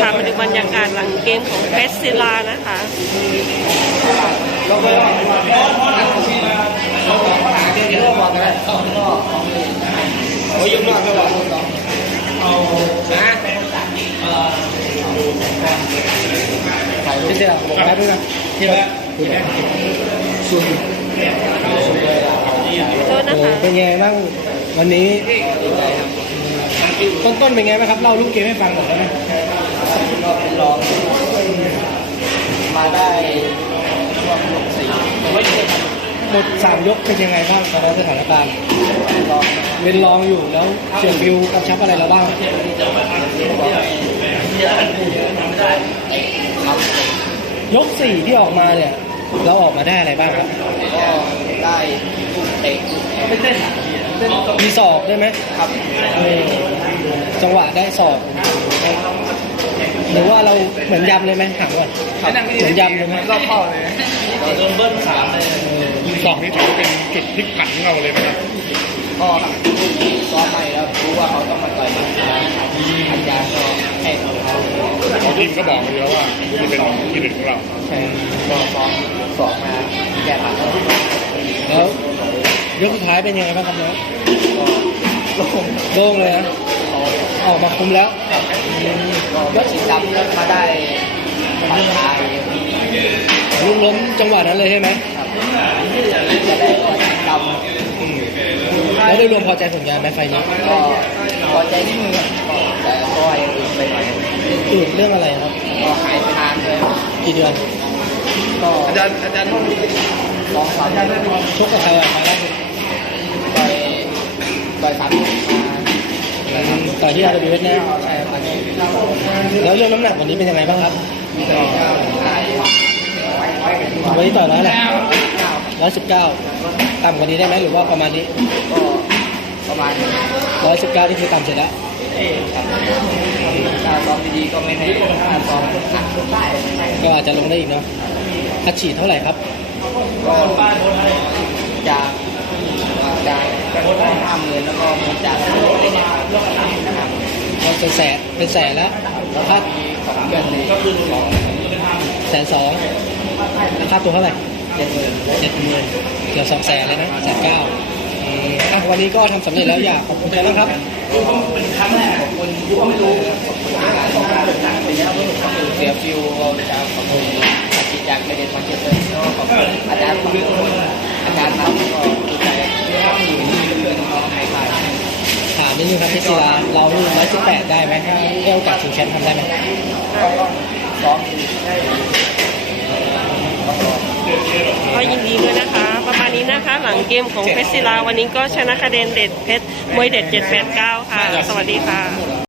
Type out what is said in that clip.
ค่ะมาดูบรรยากาศหลังเกมของเฟสซิลานะคะเป็นไงบ้าง วันนี้ ต้น ๆเป็นไงไหมครับเล่าลูกเกมให้ฟังหน่อยได้ไหมหมดสามยกเป็นยังไงบ้างตอนสถานการณ์เป็นรองอยู่แล้วเชียงบิวกระชับอะไรเราบ้างยกสี่ที่ออกมาเนี่ยเราออกมาได้อะไรบ้างครับก็ได้เตะมีสอบได้ไหมครับจังหวะได้สอบ หรือว่าเราเหมือนยำเลยไหมถามว่าเหมือนยำเลยไหมรอบเข้าเลยโดนเบิ้ลสามเลยสองนี่ถือว่าเป็นจุดพลิกผันของเราเลยนะพ่อต่างซ้อมใหม่แล้วรู้ว่าเขาต้องมาต่อยมันีพันยาก็แพ้ของเขาทีมก็บอกไปแล้วว่าเป็นของที่เด็ดของเราใช่ซ้ออมสองมาแก้ลันแล้วองสุดท้ายเป็นยังไงบ้างครับเนี่ยโล่งเลยนะออกมาคุ้มแล้วยกชิงดำมาได้ผุานทลุ้มจังหวะนั้นเลยใช่ไหมแล้วโดยรวมพอใจผลงานไหมไฟนี้ก็พอใจนิดี่มือแต่ก็ยังอื่นไปหน่อยอื่นเรื่องอะไรครับ ก็หายไปทานเลยกี่เดือนก็อาจารย์อาจารย์ต้องสองสามอาจารองชกกับใครมาแล้วไปไปสามต่อที่อาร์ตบิวต์เนี่ยใช่ครับแล้วเรื่องน้ำหนักวันนี้เป็นยังไงบ้างครับวันนี้ต่อยร้อยแหละร้อยสิบเก้าต่ำกว่านี้ได้ไหมหรือว่าประมาณนี้ประมาณร้อยสิบเก้าที่คือต่ำเสร็จแล้วตารอมดีๆ ก็ไม่ในกตรซตอมก็อาจจะลงได้อีกเนาะอ้าฉีดเท่าไหร่ครับ ก็จากจากจากโค้ดห้าหมื่นแล้วก็จากโค้ดได้เรื่องอกไรนะครับเป็นแสนเป็นแสนแล้วถ้าสองแสนสอง่ราคาตัวเท่าไหร่เจ็ดหมื่นเจ็ดหมนเกือบสองแสนเลยนะสสนเก้าวันนี้ก็ทำสำเร็จแล้วอยากขอบคุณใจแล้วครับเป็นครั้งแรกขอบคุณไม่รู้การงานต่างๆเป็นแล้วเพื่อเสียฟิวจะขอบคุณอาจารย์ไม่ได้มาเก็บเลยขอบคุณอาจารย์ทุกคนอาจารย์ครับขอบคุณใจที่ต้องอยู่นี่เพื่อนของไทยถามนิดนึงครับพี่ศิลาเราร้อยสิบแปดได้ไหมถ้าเอลกับถึงแชมป์ทำได้ไหมสองสองหลังเกมของเพชรศิลาวันนี้ก็ชนะคะแนนเด็ดเพชรมวยเด็ด789ค่ะ สวัสดีค่ะ